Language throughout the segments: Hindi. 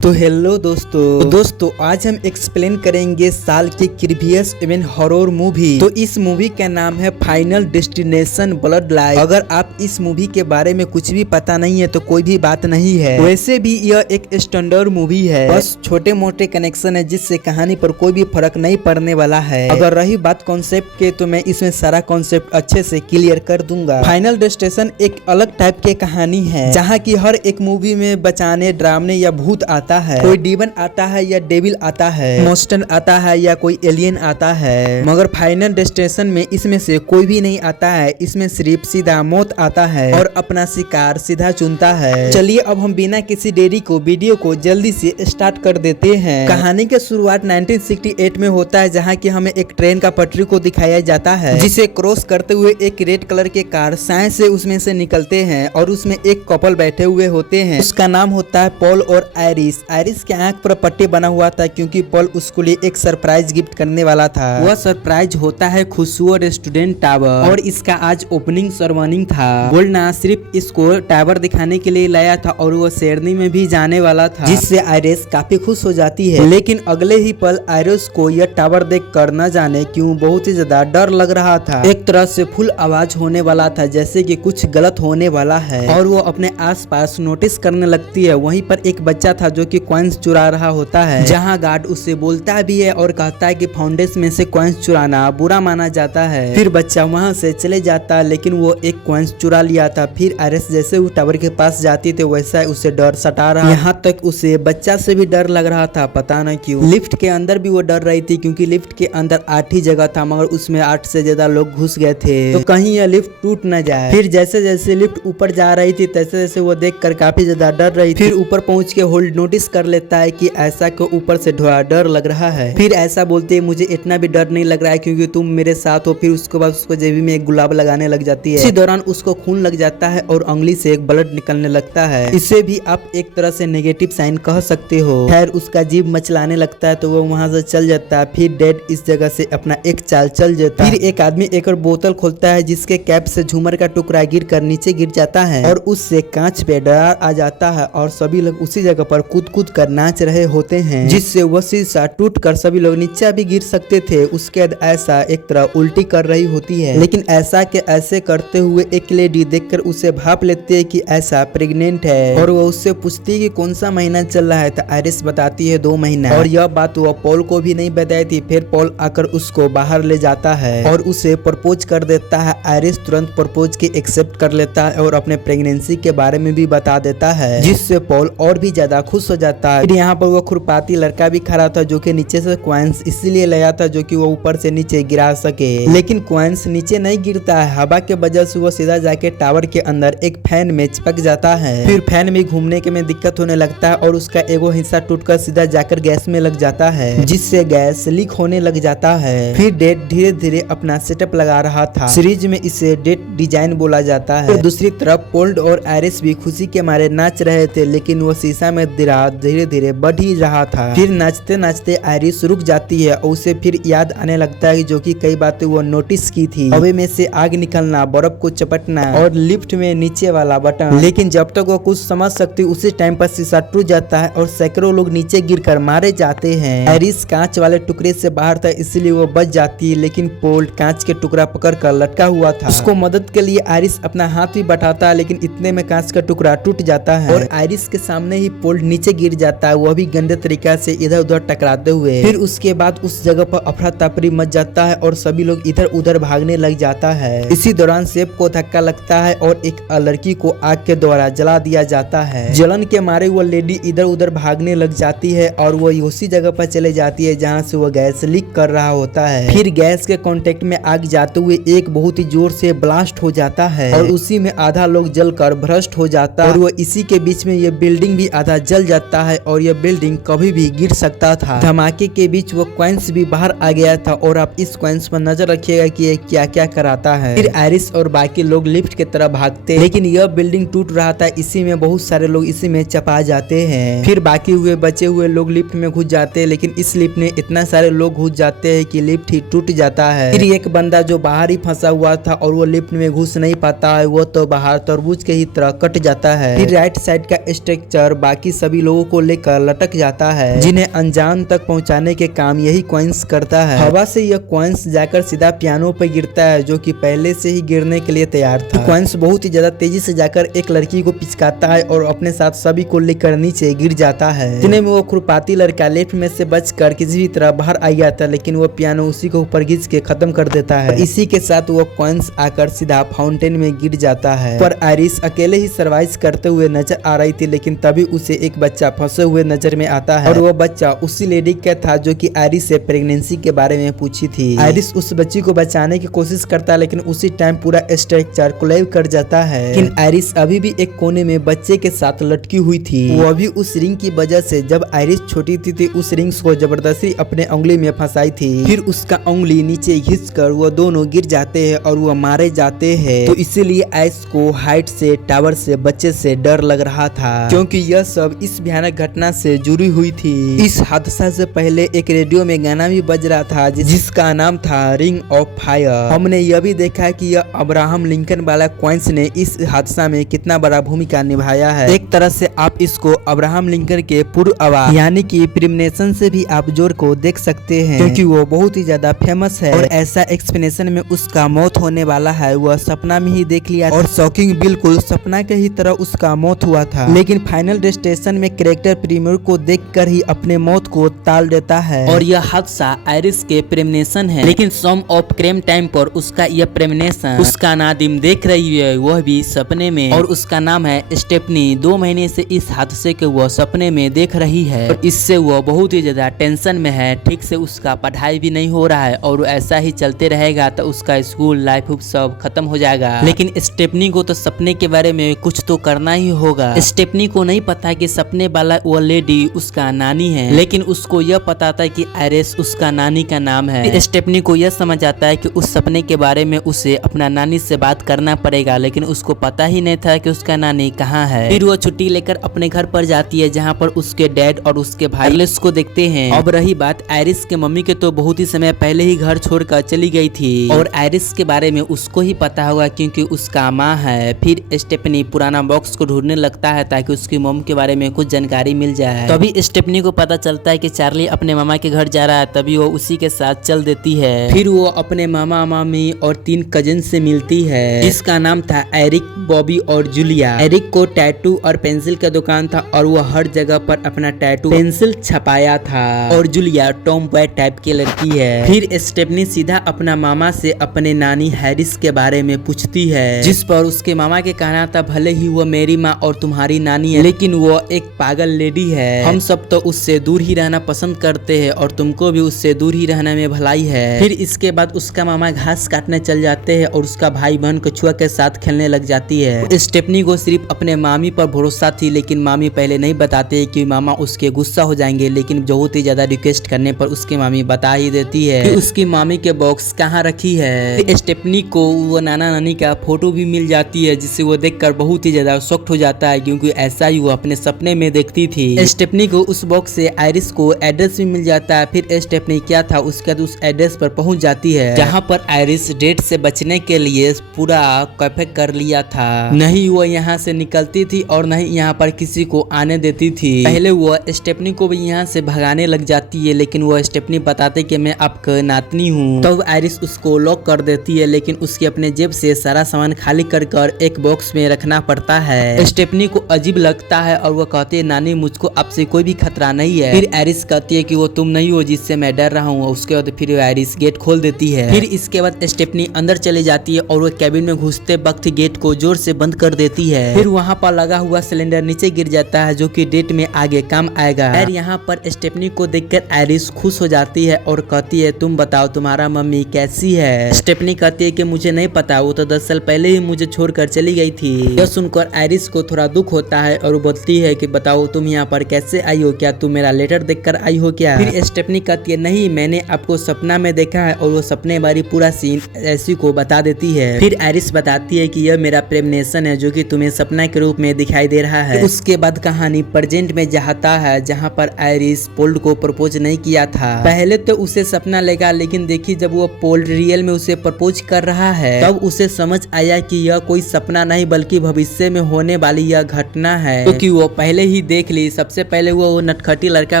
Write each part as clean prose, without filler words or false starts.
तो हेलो दोस्तों आज हम एक्सप्लेन करेंगे साल की क्रीवियस इवन हॉरर मूवी। तो इस मूवी का नाम है फाइनल डेस्टिनेशन ब्लड लाइन। अगर आप इस मूवी के बारे में कुछ भी पता नहीं है तो कोई भी बात नहीं है। वैसे भी यह एक स्टैंडर्ड मूवी है, बस छोटे मोटे कनेक्शन है जिससे कहानी पर कोई भी फर्क नहीं पड़ने वाला है। अगर रही बात कॉन्सेप्ट के तो मैं इसमें सारा कॉन्सेप्ट अच्छे से क्लियर कर दूंगा। फाइनल डेस्टिनेशन एक अलग टाइप की कहानी है जहाँ की हर एक मूवी में बचाने, डरावने या भूत आता है। कोई डीमन आता है या डेविल आता है, मॉन्स्टर आता है या कोई एलियन आता है। मगर फाइनल डेस्टिनेशन में इसमें से कोई भी नहीं आता है। इसमें सिर्फ सीधा मौत आता है और अपना शिकार सीधा चुनता है। चलिए अब हम बिना किसी देरी को वीडियो को जल्दी से स्टार्ट कर देते हैं। कहानी की शुरुआत 1968 में होता है जहाँ की हमें एक ट्रेन का पटरी को दिखाया जाता है जिसे क्रॉस करते हुए एक रेड कलर के कार साइंस से उसमें से निकलते हैं और उसमें एक कपल बैठे हुए होते हैं। उसका नाम होता है पॉल और आयरिस। आयरिस के आंख पर पट्टी बना हुआ था क्योंकि पॉल उसके लिए एक सरप्राइज गिफ्ट करने वाला था। वह सरप्राइज होता है खुशबू रेस्टोरेंट टावर और इसका आज ओपनिंग सेरेमनी था। गोल्ड ना सिर्फ इसको टावर दिखाने के लिए लाया था और वह शेरनी में भी जाने वाला था जिससे आयरिस काफी खुश हो जाती है। लेकिन अगले ही पल आयरिस को यह टावर देख कर न जाने क्यों बहुत ही ज्यादा डर लग रहा था। एक तरह से फुल आवाज होने वाला था जैसे कि कुछ गलत होने वाला है और वो अपने आसपास नोटिस करने लगती है। वहीं पर एक बच्चा था जो कि कॉइन्स चुरा रहा होता है, जहां गार्ड उससे बोलता भी है और कहता है कि फाउंडेशन में से कॉइन्स चुराना बुरा माना जाता है। फिर बच्चा वहां से चले जाता लेकिन वो एक कॉइन्स चुरा लिया था। फिर आयरिस जैसे वो टावर के पास जाती थी वैसा उसे डर सता रहा। यहाँ तक उसे बच्चा से भी डर लग रहा था, पता न क्यों। लिफ्ट के अंदर भी वो डर रही थी क्योंकि लिफ्ट के अंदर 8 ही जगह था मगर उसमें 8 से ज्यादा लोग घुस गए थे तो कहीं यह लिफ्ट टूट न जाए। फिर जैसे जैसे लिफ्ट ऊपर जा रही थी तैसे जैसे वो देख कर काफी ज्यादा डर रही थी। फिर ऊपर पहुंच के होल्ड नोटिस कर लेता है कि ऐसा को ऊपर से थोड़ा डर लग रहा है। फिर ऐसा बोलते है मुझे इतना भी डर नहीं लग रहा है क्योंकि तुम मेरे साथ हो। फिर उसके बाद उसको जेबी में एक गुलाब लगाने लग जाती है। इसी दौरान उसको खून लग जाता है और उंगली से एक ब्लड निकलने लगता है। इसे भी आप एक तरह से नेगेटिव साइन कह सकते हो। खैर उसका जीभ मचलाने लगता है तो वो वहां से चल जाता है। फिर डेड इस जगह से अपना एक चाल चल जाता है। फिर एक आदमी एक और बोतल खोलता है जिसके कैप से झूमर का टुकड़ा गिर कर नीचे गिर जाता है और उससे कांच पे दरार आ जाता है और सभी लोग उसी जगह पर कूद कूद कर नाच रहे होते हैं जिससे वह शीशा टूट कर सभी लोग नीचे भी गिर सकते थे। उसके बाद ऐसा एक तरह उल्टी कर रही होती है लेकिन ऐसा के ऐसे करते हुए एक लेडी देखकर उसे भाप लेती है कि ऐसा प्रेग्नेंट है और वो उससे पूछती है कि कौन सा महीना चल रहा है तो आयरिस बताती है 2 महीना और यह बात वह पॉल को भी नहीं बताई थी। फिर पॉल आकर उसको बाहर ले जाता है और उसे प्रपोज कर देता है। आयरिस तुरंत प्रपोज के एक्सेप्ट कर लेता है और अपने प्रेगनेंसी के बारे में भी बता देता है जिससे पॉल और भी ज्यादा खुश हो जाता है। फिर यहाँ पर वो खुरपाती लड़का भी खड़ा था जो कि नीचे से कॉइन्स इसीलिए लाया था जो कि वो ऊपर से नीचे गिरा सके लेकिन कॉइन्स नीचे नहीं गिरता है। हवा के वजह से वो सीधा जाके टावर के अंदर एक फैन में चिपक जाता है। फिर फैन में घूमने के में दिक्कत होने लगता है और उसका एगो हिस्सा टूटकर सीधा जाकर गैस में लग जाता है जिससे गैस लीक होने लग जाता है। फिर डेड धीरे धीरे अपना सेटअप लगा रहा था। सीरीज में इसे डेड डिजाइन बोला जाता है। तो दूसरी तरफ पोल्ड और आयरिस भी खुशी के मारे नाच रहे थे लेकिन वो शीशा में दरार धीरे धीरे बढ़ ही रहा था। फिर नाचते नाचते आयरिस रुक जाती है और उसे फिर याद आने लगता है जो कि कई बातें वो नोटिस की थी। हवा में से आग निकलना, बर्फ को चपटना और लिफ्ट में नीचे वाला बटन। लेकिन जब तक वो कुछ समझ सकती उसी टाइम पर शीशा टूट जाता है और सैकड़ों लोग नीचे गिरकर मारे जाते हैं। आयरिस कांच वाले टुकड़े से बाहर था इसलिए वो बच जाती है लेकिन पोल कांच के टुकड़ा पकड़ कर लटका हुआ था। उसको मदद के लिए आयरिस अपना हाथ भी बढ़ाता है लेकिन इतने में कांच का टुकड़ा टूट जाता है और आयरिस के सामने ही पोल नीचे गिर जाता है, वह भी गंदे तरीका से इधर उधर टकराते हुए। फिर उसके बाद उस जगह पर अफरा तफरी मच जाता है और सभी लोग इधर उधर भागने लग जाता है। इसी दौरान सेफ को धक्का लगता है और एक लड़की को आग के द्वारा जला दिया जाता है। जलन के मारे वो लेडी इधर उधर भागने लग जाती है और वो उसी जगह पर चले जाती है जहाँ से वो गैस लीक कर रहा होता है। फिर गैस के कांटेक्ट में आग जाते हुए एक बहुत ही जोर से ब्लास्ट हो जाता है और उसी में आधा लोग जलकर भ्रष्ट हो जाता है और वो इसी के बीच में ये बिल्डिंग भी आधा जल जाता है और यह बिल्डिंग कभी भी गिर सकता था। धमाके के बीच वो कॉइन्स भी बाहर आ गया था और आप इस कॉइन्स पर नजर रखिएगा कि ये क्या क्या कराता है। फिर आयरिस और बाकी लोग लिफ्ट की तरफ भागते लेकिन यह बिल्डिंग टूट रहा था, इसी में बहुत सारे लोग इसी में चपा जाते हैं। फिर बाकी हुए बचे हुए लोग लिफ्ट में घुस जाते हैं लेकिन इस लिफ्ट में इतना सारे लोग घुस जाते हैं कि लिफ्ट ही टूट जाता है। फिर एक बंदा जो बाहर ही फंसा हुआ था और वो लिफ्ट में घुस नहीं पाता है वो तो बाहर तरबूज के ही तरह कट जाता है। फिर राइट साइड का स्ट्रक्चर बाकी सभी लोगों को लेकर लटक जाता है, जिन्हें अनजान तक पहुंचाने के काम यही कॉइन्स करता है। हवा से यह कॉइन्स जाकर सीधा पियानो पर गिरता है, जो कि पहले से ही गिरने के लिए तैयार था। कॉइन्स बहुत ही ज्यादा तेजी से जाकर एक लड़की को पिचकाता है और अपने साथ सभी को लेकर नीचे गिर जाता है। इतने में वो खुरपाती लड़का लेफ्ट में से बचकर किसी भी तरह बाहर आ गया था, लेकिन वो पियानो उसी को ऊपर घिस के खत्म कर देता है। इसी के साथ वो कॉइन्स आकर सीधा फाउंटेन में गिर जाता है। पर आयरिस अकेले ही सर्वाइव करते हुए नजर आ रही थी, लेकिन तभी उसे एक बच्चा फंसे हुए नजर में आता है और वो बच्चा उसी लेडी का था जो कि आयरिस से प्रेगनेंसी के बारे में पूछी थी। आयरिस उस बच्ची को बचाने की कोशिश करता है, लेकिन उसी टाइम पूरा स्ट्रक्चर कोलैप्स कर जाता है। लेकिन आयरिस अभी भी एक कोने में बच्चे के साथ लटकी हुई थी। वो भी उस रिंग की वजह से, जब आयरिस छोटी थी उस रिंग्स को जबरदस्ती अपने उंगली में फंसाई थी। फिर उसका उंगली नीचे घिसकर वो दोनों गिर जाते हैं और वो मारे जाते हैं। तो इसीलिए आयरिस को हाइट से, टावर से, बच्चे से डर लग रहा था, क्योंकि यह सब इस भयानक घटना से जुड़ी हुई थी। इस हादसा से पहले एक रेडियो में गाना भी बज रहा था जिसका नाम था रिंग ऑफ फायर। हमने यह भी देखा कि यह अब्राहम लिंकन वाला कॉइन्स ने इस हादसा में कितना बड़ा भूमिका निभाया है। एक तरह से आप इसको अब्राहम लिंकन के पूर्व आवाज यानी कि प्रीमनेशन से भी आप जोड़ को देख सकते हैं, क्योंकि वो बहुत ही ज्यादा फेमस है और ऐसा एक्सप्लेनेशन में उसका मौत होने वाला है वह सपना में ही देख लिया और शॉकिंग बिल्कुल सपना के ही तरह उसका मौत हुआ था। लेकिन फाइनल डेस्टिनेशन में कैरेक्टर प्रीमियर को देखकर ही अपने मौत को टाल देता है और यह हादसा आयरिस के प्रेमनेशन है। लेकिन सम ऑफ क्राइम टाइम पर उसका यह प्रेमनेशन उसका नादिम देख रही है, वह भी सपने में, और उसका नाम है स्टेफनी। 2 महीने से इस हादसे के वह सपने में देख रही है और इससे वह बहुत ही ज्यादा टेंशन में है। ठीक से उसका पढ़ाई भी नहीं हो रहा है और ऐसा ही चलते रहेगा तो उसका स्कूल लाइफ सब खत्म हो जाएगा। लेकिन स्टेफनी को तो सपने के बारे में कुछ तो करना ही होगा। स्टेफनी को नहीं पता कि सपने वाला वो लेडी उसका नानी है, लेकिन उसको यह पता था कि आयरिस उसका नानी का नाम है। स्टेफनी को यह समझ आता है कि उस सपने के बारे में उसे अपना नानी से बात करना पड़ेगा, लेकिन उसको पता ही नहीं था कि उसका नानी कहाँ है। फिर वो छुट्टी लेकर अपने घर पर जाती है, जहाँ पर उसके डैड और उसके भाई आयरिस को देखते हैं। अब रही बात आयरिस के मम्मी के, तो बहुत ही समय पहले ही घर छोड़कर चली गई थी और आयरिस के बारे में उसको ही पता होगा क्योंकि उसका माँ है। फिर स्टेफनी पुराना बॉक्स को ढूंढने लगता है ताकि उसकी मॉम के बारे में कुछ जानकारी मिल जाए। तभी स्टेफनी को पता चलता है कि चार्ली अपने मामा के घर जा रहा है, तभी वो उसी के साथ चल देती है। फिर वो अपने मामा, मामी और 3 कजिन से मिलती है जिसका नाम था एरिक, बॉबी और जूलिया। एरिक को टैटू और पेंसिल का दुकान था और वो हर जगह पर अपना टैटू पेंसिल छपाया था, और जूलिया टॉम बॉय टाइप की लड़की है। फिर स्टेफनी सीधा अपना मामा से अपने नानी हैरिस के बारे में पूछती है, जिस पर उसके मामा के कहना था भले ही वो मेरी माँ और तुम्हारी नानी है, लेकिन वो एक पागल लेडी है। हम सब तो उससे दूर ही रहना पसंद करते हैं और तुमको भी उससे दूर ही रहने में भलाई है। फिर इसके बाद उसका मामा घास काटने चल जाते हैं और उसका भाई बहन कछुआ के साथ खेलने लग जाती है। स्टेफनी को सिर्फ अपने मामी पर भरोसा थी, लेकिन मामी पहले नहीं बताते कि मामा उसके गुस्सा हो जाएंगे, लेकिन बहुत ही ज्यादा रिक्वेस्ट करने पर उसकी मामी बता ही देती है कि उसकी मामी के बॉक्स कहाँ रखी है। स्टेफनी को वो नाना नानी का फोटो भी मिल जाती है, जिससे वो देखकर बहुत ही ज्यादा शॉक्ड हो जाता है, क्योंकि ऐसा ही वो अपने सपने में देखती थी। स्टेफनी को उस बॉक्स से आयरिस को एड्रेस भी मिल जाता है। फिर स्टेफनी क्या था उसके बाद उस एड्रेस पर पहुंच जाती है, जहाँ पर आयरिस डेट से बचने के लिए पूरा कैफे कर लिया था। नहीं वो यहाँ से निकलती थी और नहीं यहाँ पर किसी को आने देती थी। पहले वो स्टेफनी को भी यहाँ से भगाने लग जाती है, लेकिन वो स्टेफनी बताते कि मैं आपका नातनी हूँ। तब आयरिस उसको लॉक कर देती है, लेकिन उसके अपने जेब से सारा सामान खाली कर एक बॉक्स में रखना पड़ता है। स्टेफनी को अजीब लगता है और वो कहती है नानी मुझको आपसे कोई भी खतरा नहीं है। फिर आयरिस कहती है कि वो तुम नहीं हो जिससे मैं डर रहा हूँ। उसके बाद फिर आयरिस गेट खोल देती है। फिर इसके बाद स्टेफनी अंदर चली जाती है और वो कैबिन में घुसते वक्त गेट को जोर से बंद कर देती है। फिर वहाँ पर लगा हुआ सिलेंडर नीचे गिर जाता है, जो कि डेट में आगे काम आएगा। फिर यहाँ पर स्टेफनी को देखकर आयरिस खुश हो जाती है और कहती है तुम बताओ तुम्हारा मम्मी कैसी है। स्टेफनी कहती है कि मुझे नहीं पता, वो तो 10 साल पहले ही मुझे छोड़कर चली गई थी। यह सुनकर आयरिस को थोड़ा दुख होता है और वो बोलती है कि बताओ तुम यहाँ पर कैसे आई हो, क्या तुम मेरा लेटर देखकर आई हो क्या। फिर स्टेफनी कहती है नहीं मैंने आपको सपना में देखा है, और वो सपने वाली पूरा सीन ऐसी को बता देती है। फिर आयरिस बताती है कि यह मेरा प्रेमनेशन है जो कि तुम्हें सपना के रूप में दिखाई दे रहा है। उसके बाद कहानी प्रेजेंट में जाता है, जहाँ पर आयरिस पोल्ड को प्रपोज नहीं किया था। पहले तो उसे सपना लगा, लेकिन देखी जब वो पोल्ड रियल में उसे प्रपोज कर रहा है तब उसे समझ आया कि यह कोई सपना नहीं बल्कि भविष्य में होने वाली यह घटना है, क्योंकि वो पहले ही भी देख ली। सबसे पहले वो नटखटी लड़का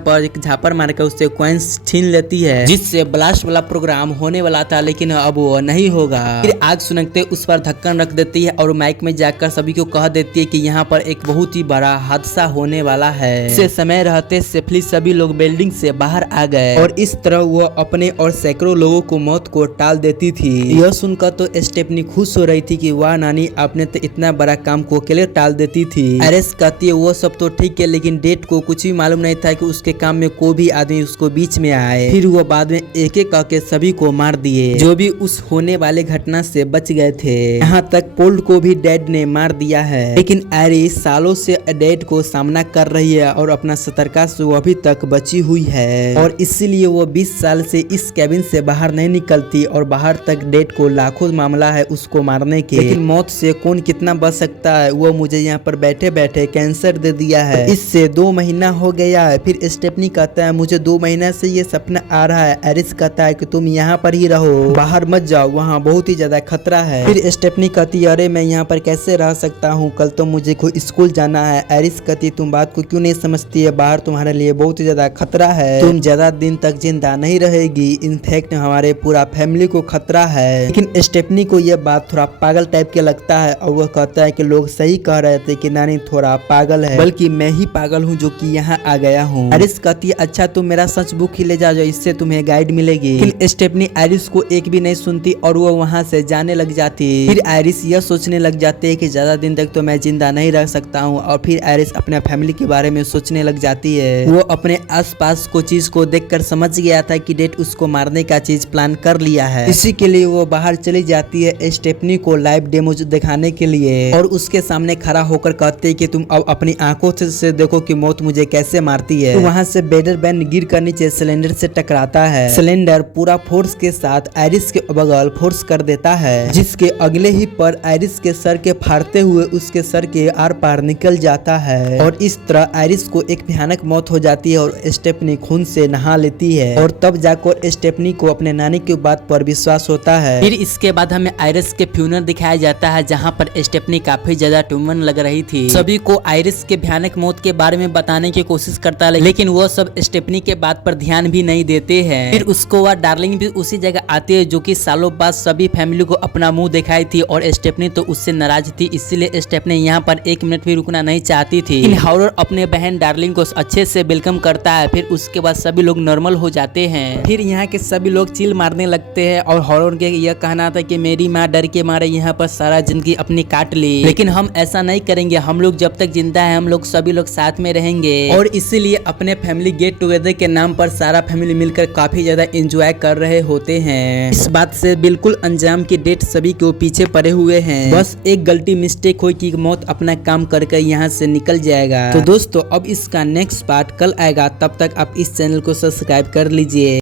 पर एक झापर मार कर उससे कॉइन्स छीन लेती है, जिससे ब्लास्ट वाला प्रोग्राम होने वाला था, लेकिन अब वो नहीं होगा। फिर आग सुनगते उस पर ढक्कन रख देती है और माइक में जाकर सभी को कह देती है कि यहाँ पर एक बहुत ही बड़ा हादसा होने वाला है। इससे समय रहते सेफली सभी लोग बिल्डिंग से बाहर आ गए और इस तरह वो अपने और सैकड़ों लोगों को मौत को टाल देती थी। यह सुनकर तो स्टेफनी खुश हो रही थी कि वाह नानी, आपने तो इतना बड़ा काम को अकेले टाल देती थी। आयरिस कहती है वो सब तो ठीक है, लेकिन डेट को कुछ भी मालूम नहीं था कि उसके काम में कोई भी आदमी उसको बीच में आए। फिर वो बाद में एक एक करके सभी को मार दिए, जो भी उस होने वाले घटना से बच गए थे। यहाँ तक पोल्ड को भी डैड ने मार दिया है, लेकिन आयरिस सालों से डैड को सामना कर रही है और अपना सतर्कता से वो अभी तक बची हुई है और इसीलिए वो 20 साल से इस कैबिन से बाहर नहीं निकलती और बाहर तक डैड को लाखों मामला है उसको मारने के। लेकिन मौत से कौन कितना बच सकता है, वो मुझे यहाँ पर बैठे बैठे कैंसर दे दिया है, इससे 2 महीना हो गया है। फिर स्टेफनी कहता है मुझे 2 महीना से ये सपना आ रहा है। आयरिस कहता है कि तुम यहाँ पर ही रहो, बाहर मत जाओ, वहाँ बहुत ही ज्यादा खतरा है। फिर स्टेफनी कहती है अरे मैं यहाँ पर कैसे रह सकता हूँ, कल तो मुझे स्कूल जाना है। आयरिस कहती तुम बात को क्यों नहीं समझती है, बाहर तुम्हारे लिए बहुत ही ज्यादा खतरा है, तुम ज्यादा दिन तक जिंदा नहीं रहेगी, इनफैक्ट हमारे पूरा फैमिली को खतरा है। लेकिन स्टेफनी को यह बात थोड़ा पागल टाइप के लगता है और वह कहता है कि लोग सही कह रहे थे कि नानी थोड़ा पागल है, बल्कि मैं ही पागल हूँ जो कि यहाँ आ गया हूँ। आयरिस कहती है अच्छा तुम मेरा सच बुक ही ले जाओ, इससे तुम्हें गाइड मिलेगी। लेकिन स्टेफनी आयरिस को एक भी नहीं सुनती और वो वहाँ से जाने लग जाती। फिर आयरिस यह सोचने लग जाती है कि ज्यादा दिन तक तो मैं जिंदा नहीं रह सकता हूँ और फिर आयरिस अपने फैमिली के बारे में सोचने लग जाती है। वो अपने आसपास को चीज को देखकर समझ गया था कि डेट उसको मारने का चीज प्लान कर लिया है। इसी के लिए वो बाहर चली जाती है स्टेफनी को लाइव डेमो दिखाने के लिए और उसके सामने खड़ा होकर कहते है कि तुम अब अपनी आंखों से देखो कि मौत मुझे कैसे मारती है। तो वहाँ से बेडर बैन गिर कर नीचे सिलेंडर से टकराता है। सिलेंडर पूरा फोर्स के साथ आयरिस के बगल फोर्स कर देता है, जिसके अगले ही पर आयरिस के सर के फाड़ते हुए उसके सर के आर पार निकल जाता है और इस तरह आयरिस को एक भयानक मौत हो जाती है और स्टेफनी खून से नहा लेती है और तब जाकर स्टेफनी को अपने नानी की बात पर विश्वास होता है। फिर इसके बाद हमें आयरिस के फ्यूनर दिखाया जाता है, जहाँ पर स्टेफनी काफी ज्यादा ट्यूमर लग रही थी। सभी को आयरिस के भयानक मौत के बारे में बताने की कोशिश करता है, लेकिन वो सब स्टेफनी के बात पर ध्यान भी नहीं देते हैं। फिर उसको वह डार्लिंग भी उसी जगह आती है जो कि सालों बाद सभी फैमिली को अपना मुंह दिखाई थी और स्टेफनी तो उससे नाराज थी, इसीलिए स्टेफनी यहाँ पर 1 मिनट भी रुकना नहीं चाहती थी। इन हॉरर अपने बहन डार्लिंग को अच्छे से वेलकम करता है। फिर उसके बाद सभी लोग नॉर्मल हो जाते हैं। फिर यहाँ के सभी लोग चिल मारने लगते हैं और हॉरर के यह कहना था कि मेरी माँ डर के मारे यहाँ पर सारा जिंदगी अपनी काट ली, लेकिन हम ऐसा नहीं करेंगे, हम लोग जब तक जिंदा है हम लोग सभी लोग साथ में रहेंगे और इसीलिए अपने फैमिली गेट टुगेदर के नाम पर सारा फैमिली मिलकर काफी ज्यादा एंजॉय कर रहे होते हैं। इस बात से बिल्कुल अंजाम की डेट सभी को पीछे पड़े हुए हैं, बस एक गलती मिस्टेक हुई कि मौत अपना काम करके यहाँ से निकल जाएगा। तो दोस्तों अब इसका नेक्स्ट पार्ट कल आएगा, तब तक आप इस चैनल को सब्सक्राइब कर लीजिए।